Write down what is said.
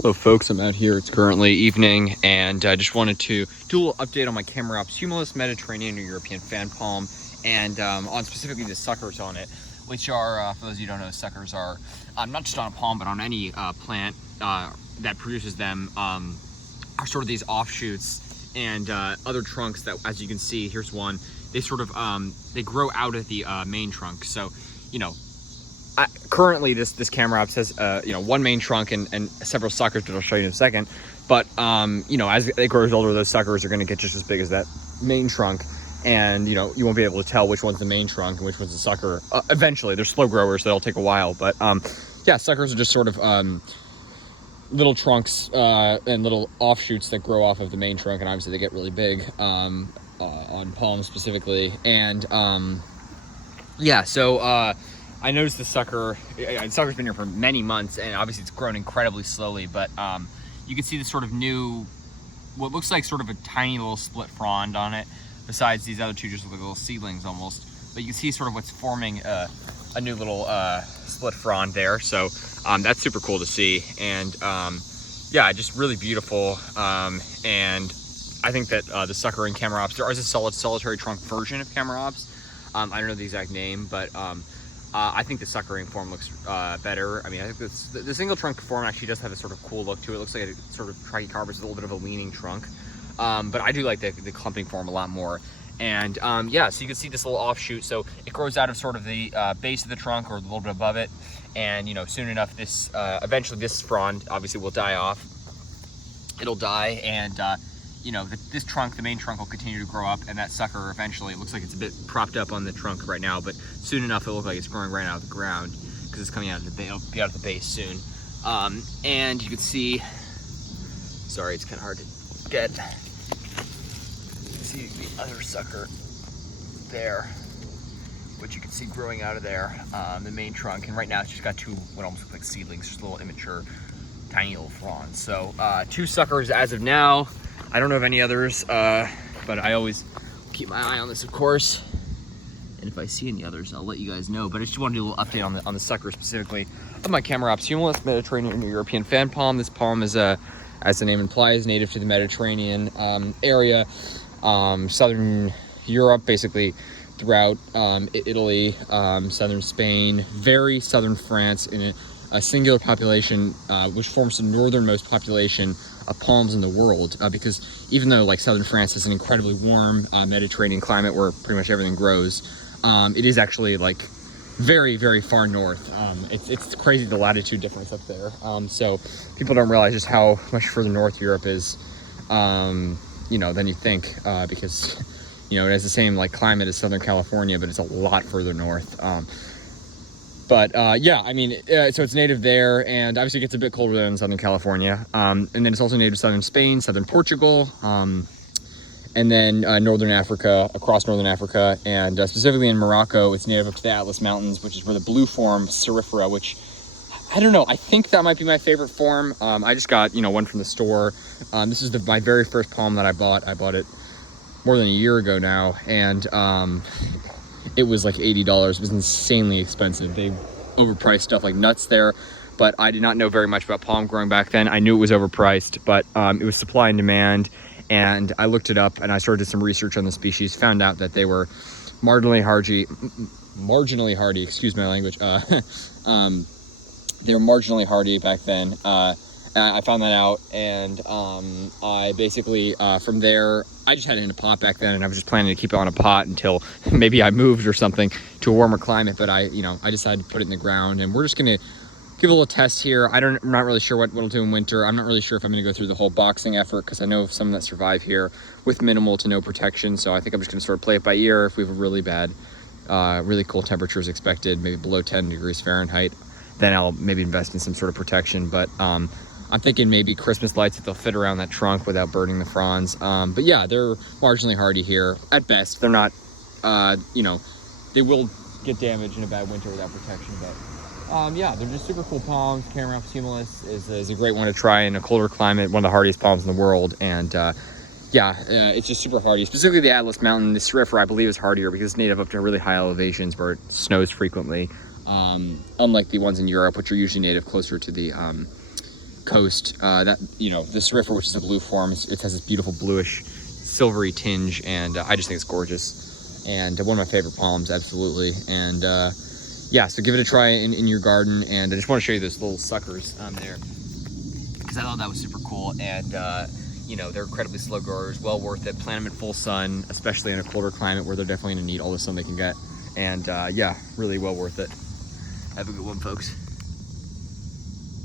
Hello folks, I'm out here. It's currently evening and I just wanted to do a little update on my Chamaerops humilis Mediterranean or European fan palm and on specifically the suckers on it, which are, for those of you who don't know, suckers are not just on a palm but on any plant that produces them, are sort of these offshoots and other trunks that, as you can see, here's one, they sort of, they grow out of the main trunk. So, you know, currently this Chamaerops has one main trunk and several suckers, which I'll show you in a second. But as it grows older, those suckers are going to get just as big as that main trunk, and you won't be able to tell which one's the main trunk and which one's the sucker. Eventually, they're slow growers, so that'll take a while. But yeah, suckers are just sort of little trunks and little offshoots that grow off of the main trunk, and obviously they get really big on palms specifically. And yeah, so I noticed the sucker's been here for many months, and obviously it's grown incredibly slowly, but you can see this sort of new, what looks like sort of a tiny little split frond on it, besides these other two just look like little seedlings almost. But you can see sort of what's forming a new little split frond there, so that's super cool to see. And yeah, just really beautiful. And I think that the sucker in Chamaerops, there is a solitary trunk version of Chamaerops. I don't know the exact name, but I think the suckering form looks better. I mean, I think the single trunk form actually does have a sort of cool look to it. It looks like a sort of Trachycarpus with a little bit of a leaning trunk. But I do like the clumping form a lot more. And yeah, so you can see this little offshoot. So it grows out of sort of the base of the trunk or a little bit above it. And, soon enough, this eventually this frond obviously will die off. It'll die, and this trunk, the main trunk, will continue to grow up, and that sucker eventually, it looks like it's a bit propped up on the trunk right now, but soon enough it'll look like it's growing right out of the ground because it's coming out of the base. It'll be out of the base soon. And you can see, sorry, it's kind of hard to get. You can see the other sucker there, which you can see growing out of there, the main trunk, and right now it's just got two what almost look like seedlings, just little immature, tiny little fronds. So two suckers as of now. I don't know of any others, but I always keep my eye on this, of course. And if I see any others, I'll let you guys know. But I just want to do a little update on the sucker specifically of my Chamaerops humilis Mediterranean European fan palm. This palm is, as the name implies, native to the Mediterranean area, southern Europe, basically throughout Italy, southern Spain, very southern France, in a singular population, which forms the northernmost population of palms in the world, because even though like southern France has an incredibly warm Mediterranean climate where pretty much everything grows, it is actually like very, very far north. It's crazy the latitude difference up there. So people don't realize just how much further north Europe is, than you think, because it has the same like climate as Southern California, but it's a lot further north. But yeah, I mean, so it's native there, and obviously it gets a bit colder than Southern California. And then it's also native to southern Spain, southern Portugal, and then northern Africa, across northern Africa, and specifically in Morocco, it's native up to the Atlas Mountains, which is where the blue form, Cerifera, which, I don't know, I think that might be my favorite form. I just got, one from the store. This is my very first palm that I bought. I bought it more than a year ago now, and it was like $80. It was insanely expensive. They overpriced stuff like nuts there, but I did not know very much about palm growing back then. I knew it was overpriced, but it was supply and demand, and I looked it up and I started some research on the species, found out that they were marginally hardy, excuse my language. They were marginally hardy back then. I found that out, and I basically, from there, I just had it in a pot back then, and I was just planning to keep it on a pot until maybe I moved or something to a warmer climate, but I decided to put it in the ground, and we're just going to give a little test here. I'm not really sure what it'll do in winter. I'm not really sure if I'm going to go through the whole boxing effort, because I know of some that survive here with minimal to no protection, so I think I'm just going to sort of play it by ear. If we have a really bad, really cool temperatures expected, maybe below 10 degrees Fahrenheit, then I'll maybe invest in some sort of protection, but I'm thinking maybe Christmas lights that they'll fit around that trunk without burning the fronds. But yeah, they're marginally hardy here. At best, they're not, they will get damaged in a bad winter without protection. But yeah, they're just super cool palms. Chamaerops humilis is a great one to try in a colder climate, one of the hardiest palms in the world. And yeah, it's just super hardy. Specifically the Atlas Mountain, the Cerifera, I believe, is hardier because it's native up to really high elevations where it snows frequently. Unlike the ones in Europe, which are usually native closer to the coast. That, you know, the Serifer, which is a blue form, it has this beautiful bluish, silvery tinge, and I just think it's gorgeous. And one of my favorite palms, absolutely. And yeah, so give it a try in your garden. And I just want to show you those little suckers there, because I thought that was super cool. And you know, they're incredibly slow growers, well worth it. Plant them in full sun, especially in a colder climate where they're definitely gonna need all the sun they can get. And yeah, really well worth it. Have a good one, folks.